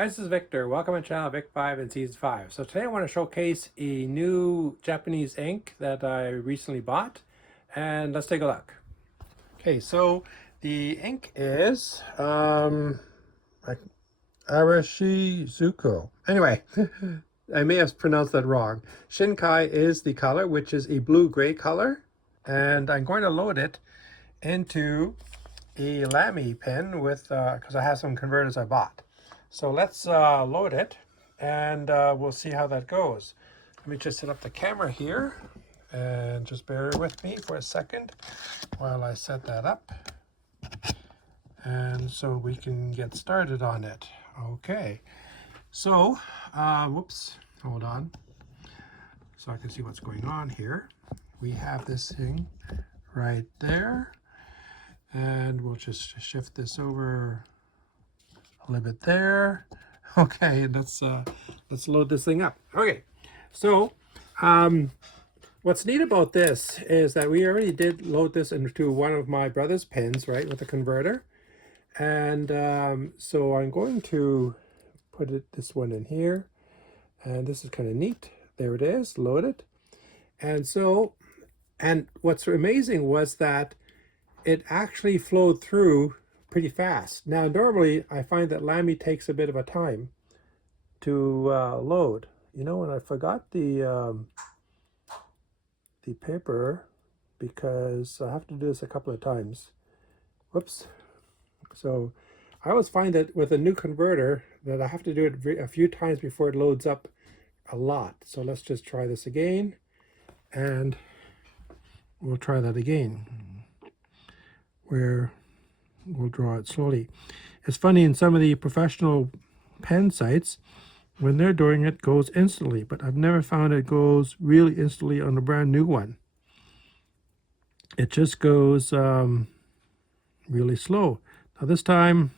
Hi, this is Victor. Welcome to my channel, Vic5 and Season 5. So today I want to showcase a new Japanese ink that I recently bought, and let's take a look. Okay, so the ink is Iroshizuku. Anyway, I may have pronounced that wrong. Shin-Kai is the color, which is a blue-gray color, and I'm going to load it into a Lamy pen with because I have some converters I bought. So let's load it and we'll see how that goes. Let me just set up the camera here and just bear with me for a second while I set that up, and so we can get started on it. Okay, so whoops, hold on, so I can see what's going on here. We have this thing right there, and we'll just shift this over a little bit there. Okay, let's load this thing up. Okay, so what's neat about this is that we already did load this into one of my brother's pens, right, with a converter. And so I'm going to put this one in here, and this is kind of neat. There it is, loaded. And so, and what's amazing was that it actually flowed through pretty fast. Now, normally I find that Lamy takes a bit of a time to load. You know, and I forgot the paper because I have to do this a couple of times. Whoops. So I always find that with a new converter that I have to do it a few times before it loads up a lot. So let's just try this again, and we'll try that again, where we'll draw it slowly. It's funny, in some of the professional pen sites, when they're doing it, goes instantly, but I've never found it goes really instantly on a brand new one. It just goes really slow. Now this time,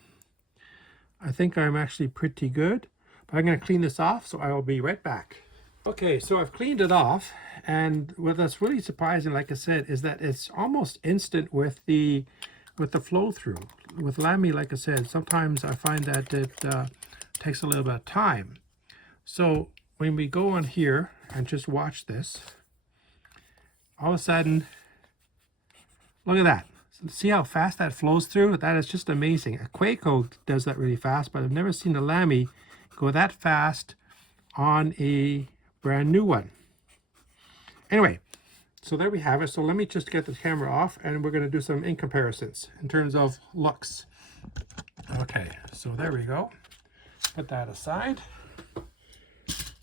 I think I'm actually pretty good, but I'm going to clean this off, so I will be right back. Okay, so I've cleaned it off, and what's really surprising, like I said, is that it's almost instant with the flow through. With Lamy, like I said, sometimes I find that it takes a little bit of time. So when we go on here and just watch this, all of a sudden, look at that. See how fast that flows through? That is just amazing. A Kaweco does that really fast, but I've never seen a Lamy go that fast on a brand new one. Anyway, so there we have it. So let me just get the camera off, and we're going to do some ink comparisons in terms of looks. Okay, so there we go. Put that aside.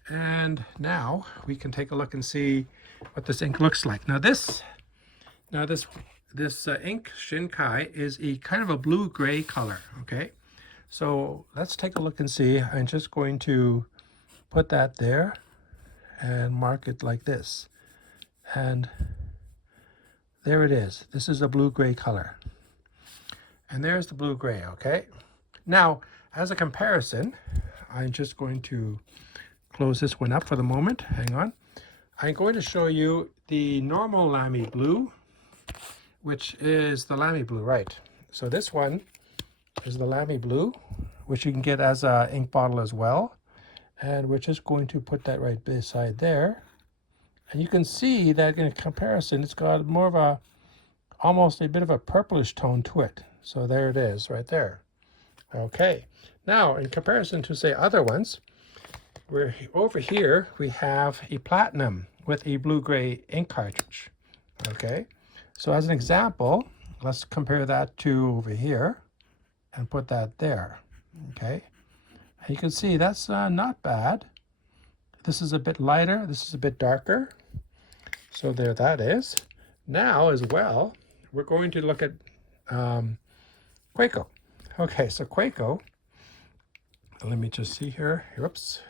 And now we can take a look and see what this ink looks like. Now this ink, Shin-Kai, is a kind of a blue-gray color, okay? So let's take a look and see. I'm just going to put that there and mark it like this. And there it is. This is a blue-gray color. And there's the blue-gray, okay? Now, as a comparison, I'm just going to close this one up for the moment. Hang on. I'm going to show you the normal Lamy blue, which is the Lamy blue, right? So this one is the Lamy blue, which you can get as an ink bottle as well. And we're just going to put that right beside there. And you can see that in comparison, it's got more of a, almost a bit of a purplish tone to it. So there it is right there. Okay. Now, in comparison to, say, other ones, we're over here, we have a platinum with a blue-gray ink cartridge. Okay. So as an example, let's compare that to over here and put that there. Okay. And you can see that's not bad. This is a bit lighter. This is a bit darker. So there that is. Now as well, we're going to look at Kaweco. Okay, so Kaweco, let me just see here. Whoops.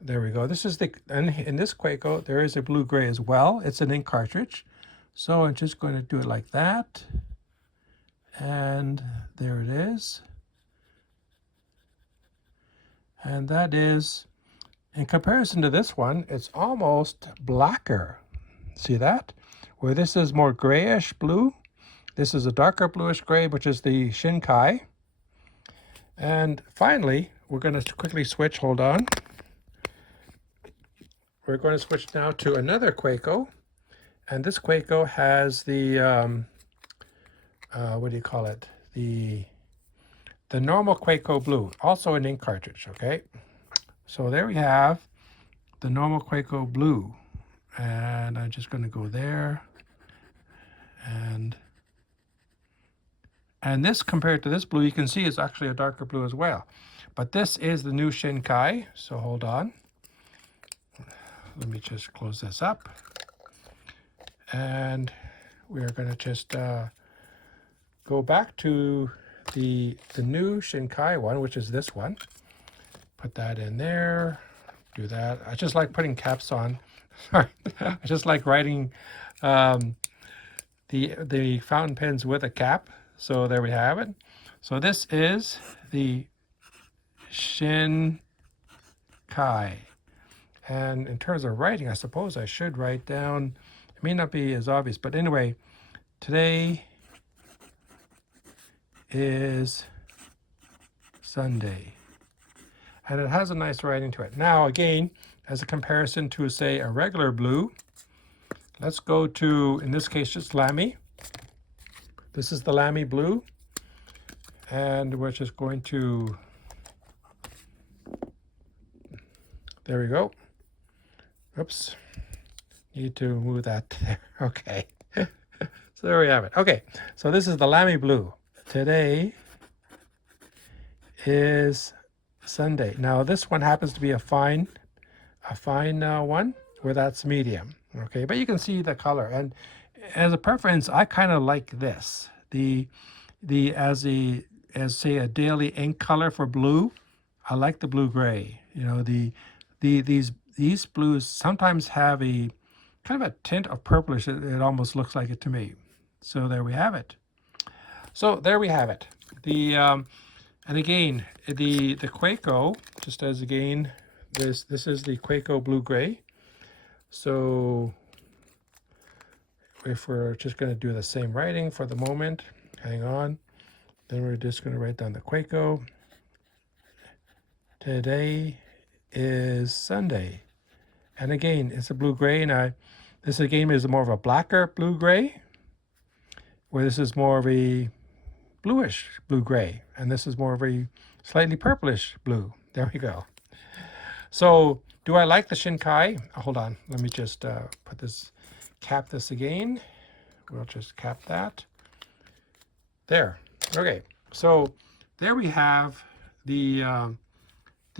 There we go. This is the, and in this Kaweco, there is a blue-gray as well. It's an ink cartridge. So I'm just going to do it like that. And there it is. And that is, in comparison to this one, it's almost blacker. See that? Where this is more grayish blue, this is a darker bluish gray, which is the Shin-Kai. And finally, we're going to quickly switch. Hold on. We're going to switch now to another Kaweco. And this Kaweco has the, what do you call it? The normal Kaweco blue, also an ink cartridge, okay? So there we have the normal Kaweco blue. And I'm just going to go there. And this, compared to this blue, you can see is actually a darker blue as well. But this is the new Shin-Kai. So hold on. Let me just close this up. And we're going to just go back to the new Shin-Kai one, which is this one. Put that in there. Do that. I just like putting caps on. Sorry. I just like writing the fountain pens with a cap. So there we have it. So this is the Shin-Kai. And in terms of writing, I suppose I should write down, it may not be as obvious, but anyway, today is Sunday. And it has a nice writing to it. Now, again, as a comparison to, say, a regular blue, let's go to, in this case, just Lamy. This is the Lamy blue. And we're just going to, there we go. Oops. Need to move that there. Okay. So there we have it. Okay. So this is the Lamy blue. Today is Sunday. Now this one happens to be a fine one, where that's medium. Okay, but you can see the color. And as a preference, I kind of like this. As say a daily ink color for blue, I like the blue gray. You know, these blues sometimes have a kind of a tint of purplish. It almost looks like it to me. So there we have it. So there we have it. And again, the Kaweco, just as again, this is the Kaweco blue gray. So if we're just going to do the same writing for the moment, hang on, then we're just going to write down the Kaweco. Today is Sunday. And again, it's a blue gray, and this again is more of a blacker blue gray, where this is more of a bluish blue gray, and this is more of a slightly purplish blue. There we go. So do I like the Shin-Kai? Hold on, let me just put this, cap this again. We'll just cap that. There. Okay, so there we have the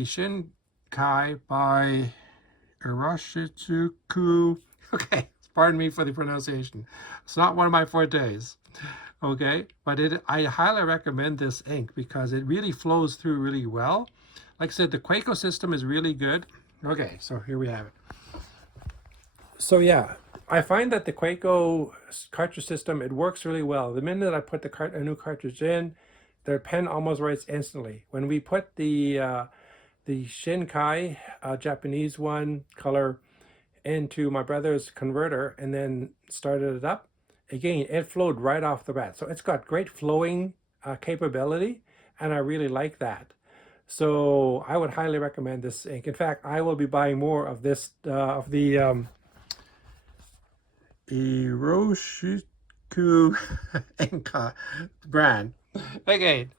Shin-Kai by Iroshizuku. Okay, pardon me for the pronunciation. It's not one of my fortes. Okay, but I highly recommend this ink because it really flows through really well. Like I said, the Kaweco system is really good. Okay, so here we have it. So yeah, I find that the Kaweco cartridge system, it works really well. The minute I put a new cartridge in, their pen almost writes instantly. When we put the Shin-Kai Japanese one color into my brother's converter and then started it up, again, it flowed right off the bat. So it's got great flowing capability, and I really like that. So I would highly recommend this ink. In fact, I will be buying more of this, of the Iroshizuku ink brand. Again,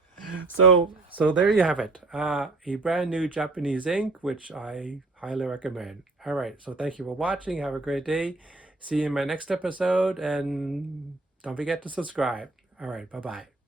so there you have it. A brand new Japanese ink, which I highly recommend. All right, so thank you for watching. Have a great day. See you in my next episode, and don't forget to subscribe. All right, bye-bye.